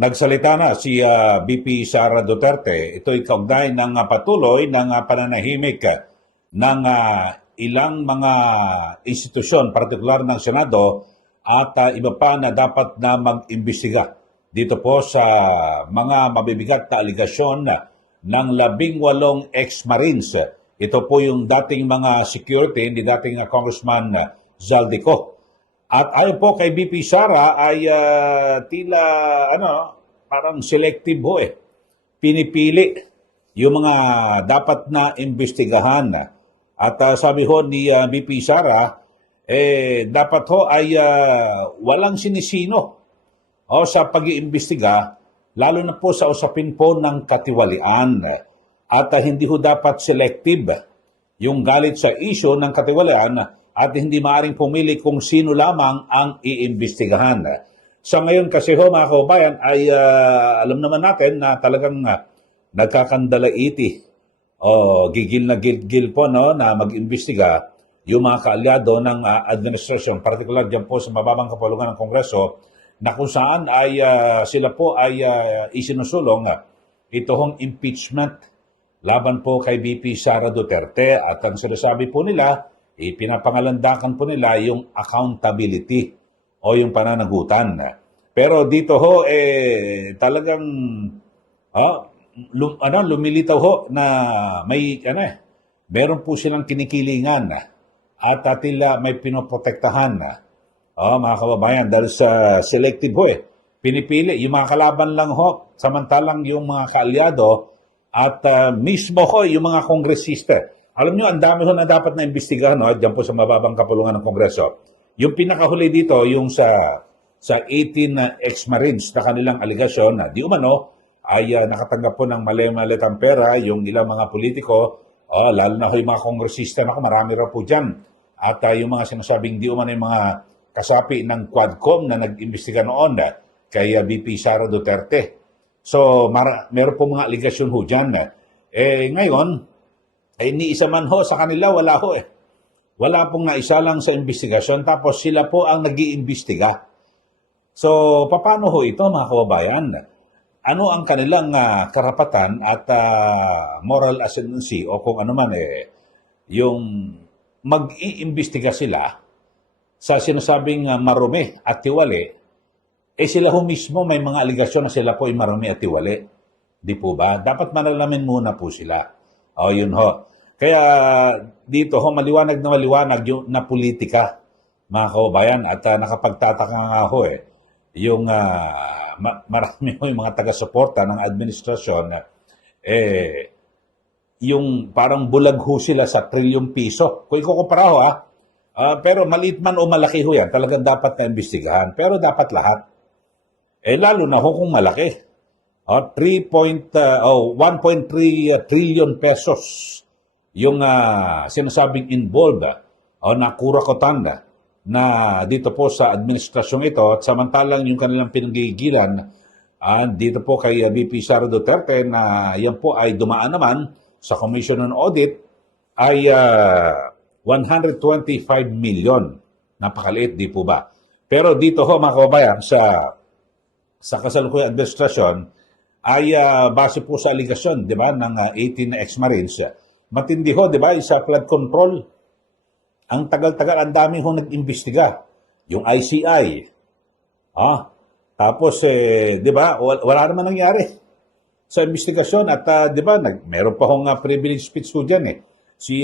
Nagsalita na si VP Sara Duterte. Ito'y kaugnay ng patuloy ng pananahimik ng ilang mga institusyon, partikular ng Senado at iba pa na dapat na mag-imbestiga dito po sa mga mabibigat na aligasyon ng 18 ex-Marines. Ito po yung dating mga security ni dating Congressman Zaldico. At ayon po kay VP Sara ay tila parang selective ho eh. Pinipili yung mga dapat na imbestigahan. At sabi ho ni VP Sara, dapat ho ay walang sinisino sa pag-iimbestiga, lalo na po sa usapin po ng katiwalian. At hindi ho dapat selective yung galit sa issue ng katiwalian at hindi maaring pumili kung sino lamang ang iimbestigahan. Sa ngayon kasi ho mga kababayan ay alam naman natin na talagang nagkakandalaiti o gigil na gilgil po na mag-imbestiga yung mga kaalyado ng administrasyon, particular dyan po sa mababang kapulungan ng Kongreso, na kung saan ay sila po ay isinusulong ito hong impeachment laban po kay VP Sara Duterte. At ang sinasabi po nila, pinapangalandakan po nila yung accountability o yung pananagutan. Pero dito ho, talagang lumilitaw ho na may, meron po silang kinikilingan at tila may pinoprotektahan. Mga kababayan, dahil sa selective ho pinipili yung mga kalaban lang ho, samantalang yung mga kaalyado at mismo ho yung mga kongresista. Alam nyo, ang dami ho na dapat na imbestigahan dyan po sa mababang kapulungan ng Kongreso. Yung pinakahuli dito, yung sa 18 ex-Marines na kanilang aligasyon na di umano ay nakatanggap po ng mali-malitang pera yung ilang mga politiko, lalo na ho yung mga kongresista, marami raw po dyan. At yung mga sinasabing di umano yung mga kasapi ng Quadcom na nag-imbestiga noon kay VP Sara Duterte. So, meron po mga aligasyon ho dyan. Ngayon, ni isa man ho sa kanila, wala ho Wala pong naisa lang sa investigasyon, tapos sila po ang nag-iimbestiga. So, paano ho ito mga kababayan? Ano ang kanilang karapatan at moral ascendancy o kung ano man yung mag-iimbestiga sila sa sinasabing marumi at tiwali, sila ho mismo may mga aligasyon na sila po ay marumi at tiwali. Di po ba? Dapat manalamin muna po sila. Yun ho. Kaya dito ho, maliwanag yung na politika, mga kababayan, at nakapagtataka nga ho yung marami ho yung mga taga-suporta ng administrasyon, yung parang bulag ho sila sa trilyong piso. Kung ikukumpara ho pero maliit man o malaki ho yan, talagang dapat na imbestigahan. Pero dapat lahat. Lalo na ho kung malaki. 1.3 trillion pesos yung sinasabing involved na kurakotan na dito po sa administrasyong ito, at samantalang yung kanilang pinanggigilan dito po kay VP Sara Duterte na yan po ay dumaan naman sa Commission on Audit ay 125 million. Napakaliit, di po ba? Pero dito ho mga kababayan, sa kasalukuyang administrasyon ay base po sa aligasyon, di ba, ng 18 ex-Marines. Matindi ho, di ba, sa flood control. Ang tagal-tagal, ang dami ho nag-imbestiga. Yung ICI. Tapos, di ba, wala naman nangyari sa investigasyon. At, di ba, meron pa hong privilege speech ko dyan Si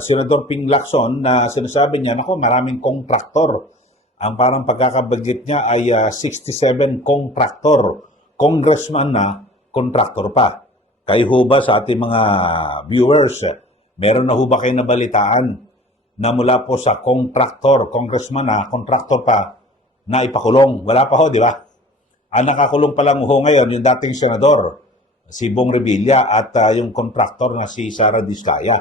Senador Ping Lacson na sinasabi niya, maraming kontraktor. Ang parang pagkakabanggit niya ay 67 kontraktor. Congressman na kontraktor pa. Kayo ho ba sa ating mga viewers, meron na ho ba kayo nabalitaan na mula po sa kontraktor, congressman na kontraktor pa, na ipakulong? Wala pa ho, di ba? Ang nakakulong pa lang ho ngayon, yung dating senador, si Bong Revilla, at yung kontraktor na si Sara Diskaya,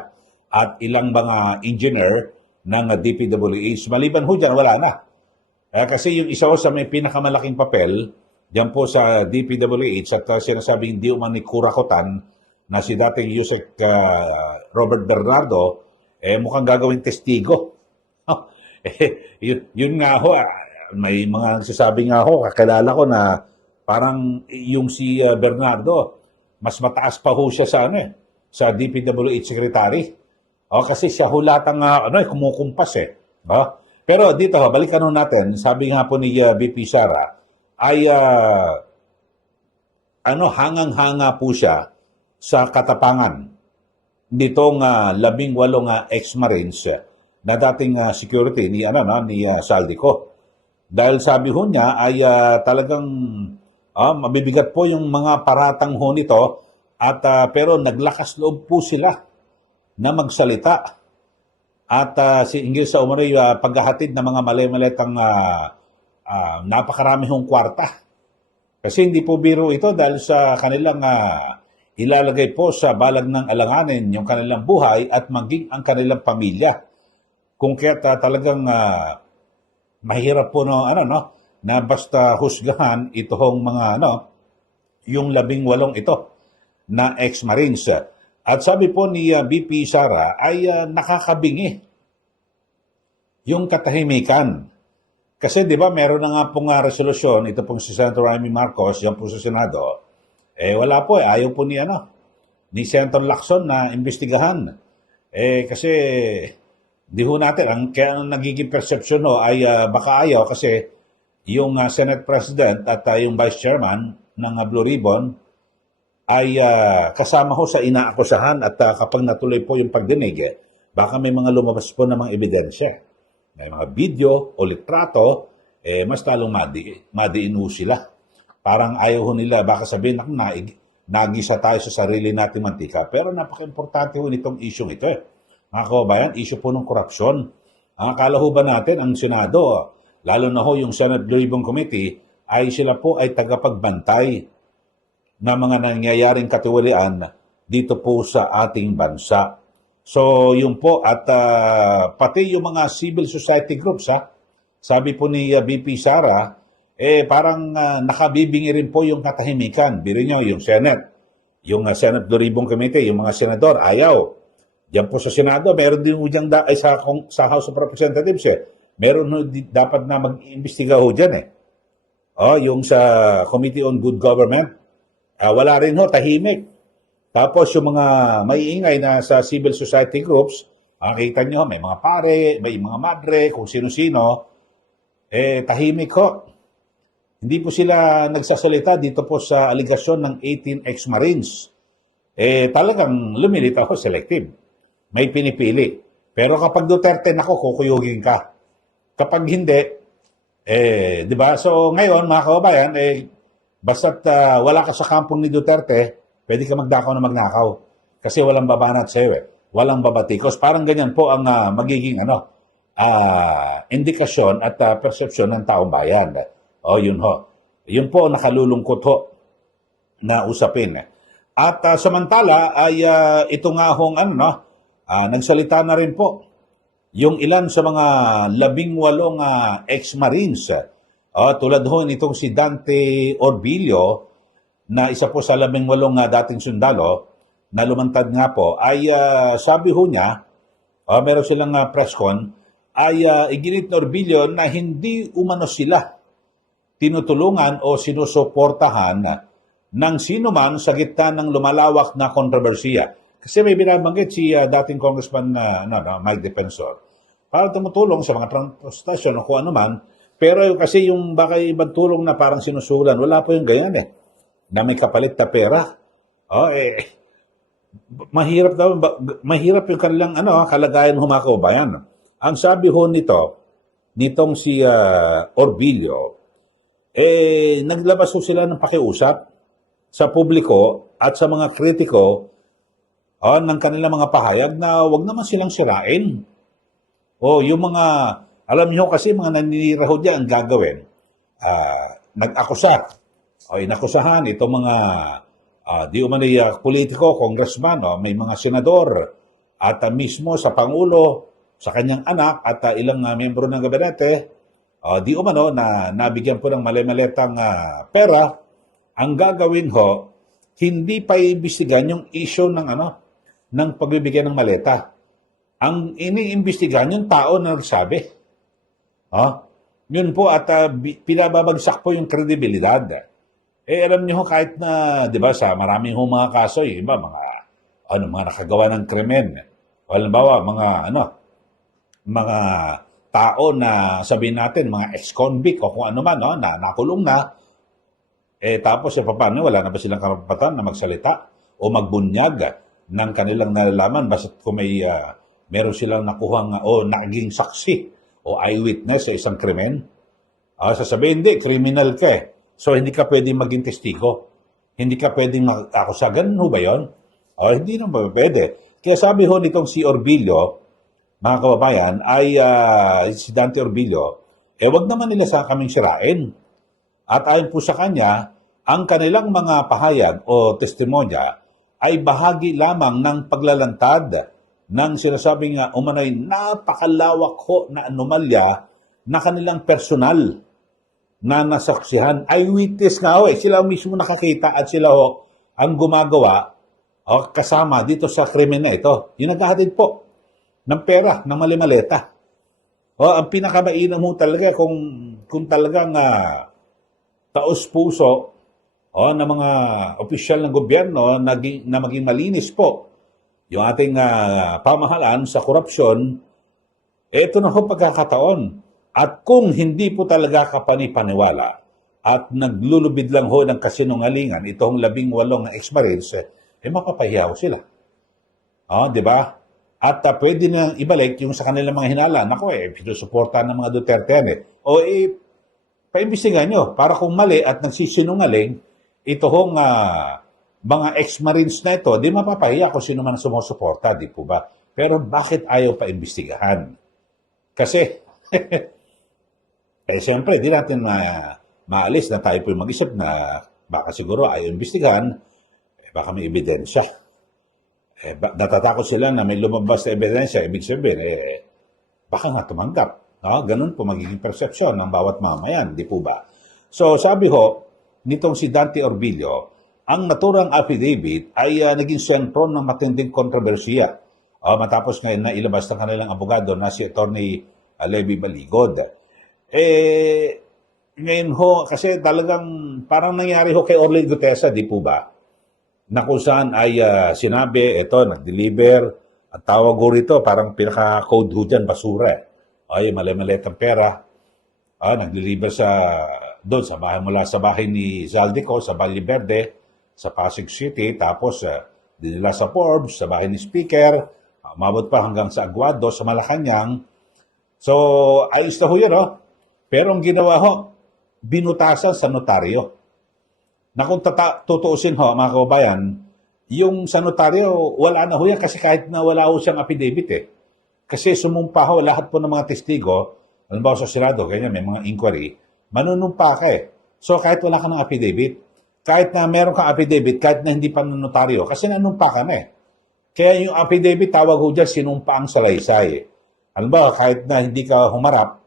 at ilang mga engineer ng DPWH. Maliban ho dyan, wala na. Kasi yung isa ho sa may pinakamalaking papel, diyan po sa DPWH at sinasabing di umani kurakotan na si dating Yusek Robert Bernardo, mukhang gagawing testigo. Yun nga ho, may mga nagsasabi nga ho, kakilala ko na Parang yung si Bernardo, mas mataas pa ho siya sa sa DPWH secretary. Kasi siya hulatang kumukumpas eh. Pero dito balikan ho natin, sabi nga po ni VP Sara ay hangang-hanga po siya sa katapangan nitong 18 ex-Marines na dating security ni Saldico. Dahil sabi ho niya ay talagang mabibigat po yung mga paratang ho nito at pero naglakas loob po sila na magsalita at hinggil sa umano'y paghahatid ng mga mali-malitang napakarami hong kwarta. Kasi hindi po biro ito dahil sa kanilang ilalagay po sa balag ng alanganin yung kanilang buhay at maging ang kanilang pamilya. Kung kaya talagang mahirap po na basta husgahan itong mga yung 18 ito na ex-Marines. At sabi po ni VP Sara ay nakakabingi yung katahimikan. Kasi 'di ba meron na nga pong resolusyon ito pong si Senator Amy Marcos yan po sa Senado. Wala po ayaw po ni Senator Lacson na imbestigahan. Kasi di ho natin kaya ang nagiging perception ay baka ayaw kasi yung Senate President at yung Vice Chairman ng Blue Ribbon ay kasama ho sa inaakusahan at kapag natuloy po yung pagdinig, baka may mga lumabas po na mga ebidensya. May mga video o litrato, mas lalong madiin ho sila. Parang ayaw ho nila, baka sabihin, nagisa tayo sa sarili nating mantika. Pero napaka-importante ho nitong issue ito. Mga kababayan, issue po ng korupsyon. Ang akala ho ba natin, ang Senado, lalo na ho yung Senate Blue Ribbon Committee, ay sila po ay tagapagbantay na mga nangyayaring katiwalian dito po sa ating bansa. So, yun po, at pati yung mga civil society groups, sabi po ni VP Sara, parang nakabibingi rin po yung katahimikan. Biro nyo, yung Senate, yung Senate Blue Ribbon Committee, yung mga senador, ayaw. Diyan po sa Senado, meron din po dyan sa House of Representatives, meron dapat na mag-iimbestiga ho dyan yung sa Committee on Good Government, wala rin ho, tahimik. Tapos yung mga maiingay na sa civil society groups, makikita nyo, may mga pare, may mga madre, kung sino-sino, tahimik ho. Hindi po sila nagsasalita dito po sa aligasyon ng 18 ex-Marines. Talagang lumilitaw ho, selective. May pinipili. Pero kapag Duterte, kukuyugin ka. Kapag hindi, di ba? So ngayon, mga kababayan, basta't wala ka sa kampong ni Duterte, pwede ka magdakaw na magnakaw. Kasi walang babanat sa'yo Walang babatikos. Parang ganyan po ang magiging indikasyon at persepsyon ng taong bayan. Yun ho. Yun po nakalulungkot ho na usapin. At samantala ay ito nga hong nagsalita na rin po yung ilan sa mga 18 ex-Marines. Tulad ho nitong si Dante Orbilio, na isa po sa 18 dating sundalo na lumantad nga po, ay sabi ho niya, meron silang press con, ay iginit na Orbilio na hindi umano sila tinutulungan o sinusuportahan ng sino man sa gitna ng lumalawak na kontrobersiya. Kasi may binabanggit si dating Congressman Mike Defensor para tumutulong sa mga transportasyon o kung ano man, pero kasi yung baka ibang tulong na parang sinusulan, wala po yung ganyan na may kapalit na pera. Mahirap yung kanilang kalagayan humako bayan. Ang sabi ho nitong si Orbilio, naglabas ho sila ng pakiusap sa publiko at sa mga kritiko ng kanilang mga pahayag na wag naman silang sirain. Yung mga, alam niyo kasi mga naninira ho dyan, ang gagawin, nag-akusa. Inakusahan itong mga di umano'y politiko, congressman, may mga senador at mismo sa Pangulo, sa kanyang anak at ilang miyembro ng gabinete, di umano na nabigyan po ng mali-malitang pera. Ang gagawin ho, hindi pa iimbestigan yung issue ng pagbibigyan ng maleta. Ang iniimbestigan yung tao na nagsabi. Yun po at pinababagsak po yung kredibilidad. Alam niyo ho, kahit na, di ba, sa maraming ho mga kaso, yung iba, mga nakagawa ng krimen. O halimbawa, mga tao na sabihin natin, mga ex-convict o kung ano man, no, na nakulong na, tapos paano, wala na ba silang karapatan na magsalita o magbunyag ng kanilang nalalaman basta kung meron silang nakuhang o naging saksi o eyewitness sa isang krimen? Sasabihin, hindi, criminal ka eh. So, hindi ka pwedeng maging testigo. Hindi ka pwedeng mag-akusa. Ganun ho ba yun? Hindi naman pwede. Kaya sabi ho nitong si Orbilio, mga kababayan, si Dante Orbilio, wag naman nila sa kaming sirain. At ayon po sa kanya, ang kanilang mga pahayag o testimonya ay bahagi lamang ng paglalantad ng sinasabing umano'y napakalawak ho na anomalya na kanilang personal na nasaksihan. Eyewitness nga ho sila mismo nakakita at sila ho ang gumagawa kasama dito sa krimen na ito. Yung naghahatid po ng pera, ng malimaleta. Ang pinakamainam ho talaga kung talagang taos-puso ng mga opisyal ng gobyerno na maging malinis po yung ating pamahalaan sa korupsyon, ito na ho pagkakataon. At kung hindi po talaga kapanipaniwala at naglulubid lang ho ng kasinungalingan itong 18 na ex-Marines, mapapahiya ho sila. Di ba? At pwede na ibalik yung sa kanilang mga hinala. Naku pinusuporta ng mga Duterte yan paimbestigan nyo para kung mali at nagsisinungaling ito hong mga ex-Marines na ito, di mapapahiya kung sino man sumusuporta, di po ba? Pero bakit ayaw paimbestigahan? Kasi, siyempre, di natin maalis na tayo po mag-isip na baka siguro ayaw imbestigahan, baka may ebidensya. Natatakot sila na may lumabas na ebidensya, ibig sabihin, baka nga tumanggap. Ganun po magiging persepsyon ng bawat mamayan, di po ba? So, sabi ho, nitong si Dante Orbilio, ang naturang affidavit ay naging sentro ng matinding kontrobersiya. Matapos ngayon na ilabas ng kanilang abogado na si Atty. Levy Baligod. Ngayon ho, kasi talagang parang nangyari ho kay Orly Gutesa, di po ba? Na kung saan ay sinabi, nag-deliver, at tawag ho rito, parang pinaka-code ho dyan, basura. Ay, mali-malitang pera. Nag-deliver doon sa bahay, mula sa bahay ni Zaldico, sa Valle Verde, sa Pasig City, tapos dinila sa Forbes, sa bahay ni Speaker, umabot pa hanggang sa Aguado, sa Malacanang. So, ayos na ho yun, Pero ang ginawa ho, binutasan sa notaryo. Na kung tutuusin ho, mga kababayan, yung sa notaryo, wala na ho yan kasi kahit na wala ho siyang affidavit Kasi sumumpa ho lahat po ng mga testigo, halimbawa sa Senado, ganyan, may mga inquiry, manunumpa ka So, kahit wala ka ng affidavit, kahit na meron kang affidavit, kahit na hindi pa ng notaryo, kasi nanumpa ka na Kaya yung affidavit, tawag ho dyan, sinumpa ang salaysay. Halimbawa, kahit na hindi ka humarap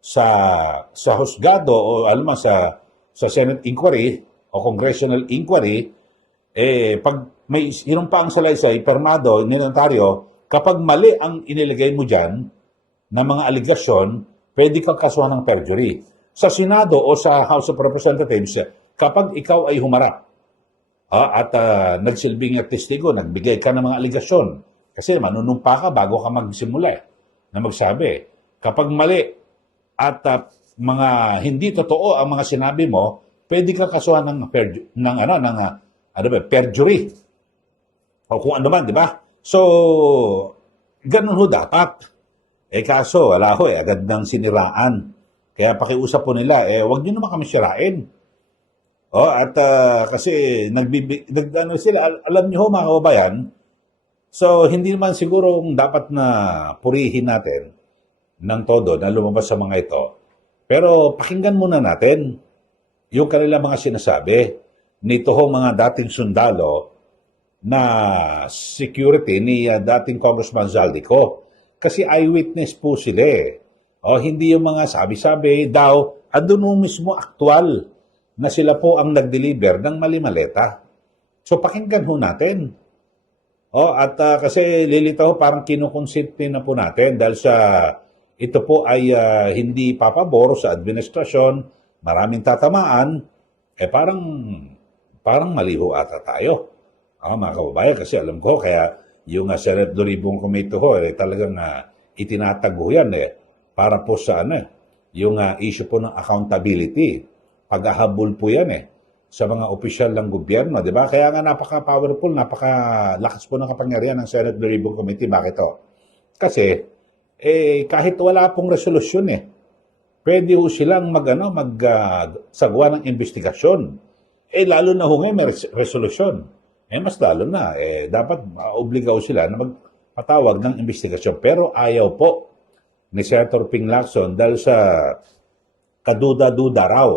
sa husgado o sa Senate inquiry o Congressional inquiry, pag may sinumpa ang salaysay, permado, notaryo, kapag mali ang inilagay mo dyan na mga aligasyon, pwede kang kasuhan ng perjury. Sa Senado o sa House of Representatives, kapag ikaw ay humarap at nagsilbing testigo, nagbigay ka ng mga aligasyon, kasi manunumpa ka bago ka magsimula na magsabi. Kapag mali at mga hindi totoo ang mga sinabi mo, pwede ka kasuhan ng perjury. O kung ano man, di ba? So, ganun ho dapat. Kaso, wala ho agad nang siniraan. Kaya pakiusap po nila, wag nyo naman kami sirain. Kasi sila, alam nyo ho mga kababayan, so hindi naman siguro dapat na purihin natin ng todo na lumabas sa mga ito. Pero pakinggan muna natin yung kanilang mga sinasabi nito ho mga dating sundalo na security ni dating Congressman Zaldico. Kasi eyewitness po sila hindi yung mga sabi-sabi daw, andun mismo aktual na sila po ang nag-deliver ng mali-maleta. So pakinggan ho natin. Kasi lilitaw parang kinukonsinti na po natin dahil sa ito po ay hindi papabor sa administrasyon, maraming tatamaan, parang maliho ata tayo. Mga kababayan, kasi alam ko, kaya yung Senate Duribong Committee ho, talagang itinatago yan para po sa yung issue po ng accountability. Pag-ahabol po yan sa mga opisyal ng gobyerno, di ba? Kaya nga napaka-powerful, napaka-lakas po ng kapangyarihan ng Senate Duribong Committee. Bakit to? Kasi, kahit wala pong resolusyon pwede ho silang sagwa ng investigasyon. Lalo na ho ngayon may resolusyon. Mas lalo na, dapat obligaw sila na magpatawag ng investigasyon. Pero ayaw po ni Senator Ping Lacson dahil sa kaduda-duda raw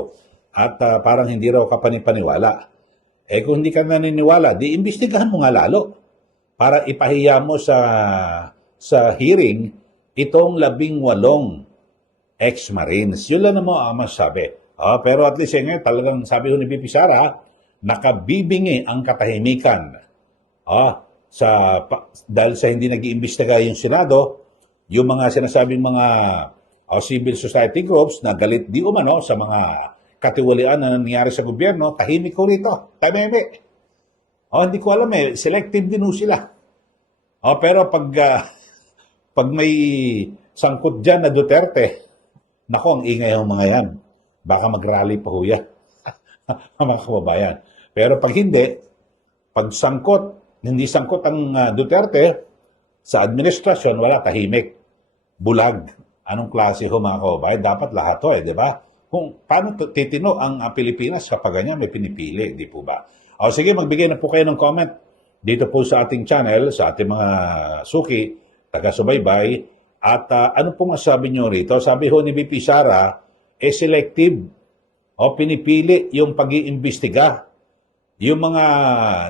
at parang hindi raw kapanipaniwala. Kung hindi ka naniniwala, di imbestigahan mo nga lalo para ipahiya mo sa hearing itong 18 ex-Marines. Yun lang naman ang masasabi. Pero at least ngayon, talagang sabi ko ni BP Sara, nakabibingi ang katahimikan. Dahil sa hindi nag-iimbestiga yung Senado, yung mga sinasabing mga civil society groups na galit di umano sa mga katiwalian na nangyari sa gobyerno, tahimik ko rito, tameme. Hindi ko alam selective din sila. Pero pag may sangkot dyan na Duterte, nako, ang ingay ng mga yan. Baka mag-rally pa ho yan. Mga kababayan. Pero pag hindi, hindi sangkot ang Duterte, sa administrasyon, wala, tahimik. Bulag. Anong klase ho mga kababayan? Dapat lahat ho di ba? Kung paano titino ang Pilipinas kapag ganyan may pinipili, di po ba? Sige, magbigay na po kayo ng comment dito po sa ating channel, sa ating mga suki, taga-subaybay. At ano po masabi nyo rito? Sabi ho ni BP Sara, selective. Pinipili yung pag-iimbestiga. Yung mga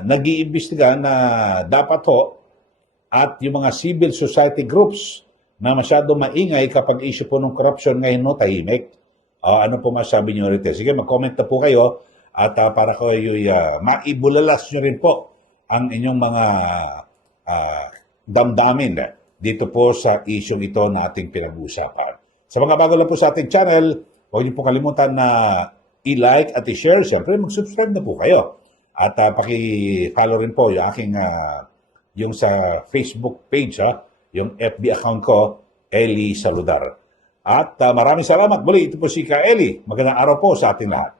nag-iimbestiga na dapat at yung mga civil society groups na masyado maingay kapag issue po ng corruption ngayon tahimik. Ano po masabi nyo rito? Sige, mag-comment na po kayo at para kayo maibulalas nyo rin po ang inyong mga damdamin dito po sa issue ito na ating pinag-uusapan. Sa mga bago lang po sa ating channel, huwag niyo po kalimutan na i-like at i-share. Siyempre, mag-subscribe na po kayo. At paki-follow rin po yung aking yung sa Facebook page, yung FB account ko, Eli Saludar. At maraming salamat muli. Ito po si Ka Eli. Magandang araw po sa ating lahat.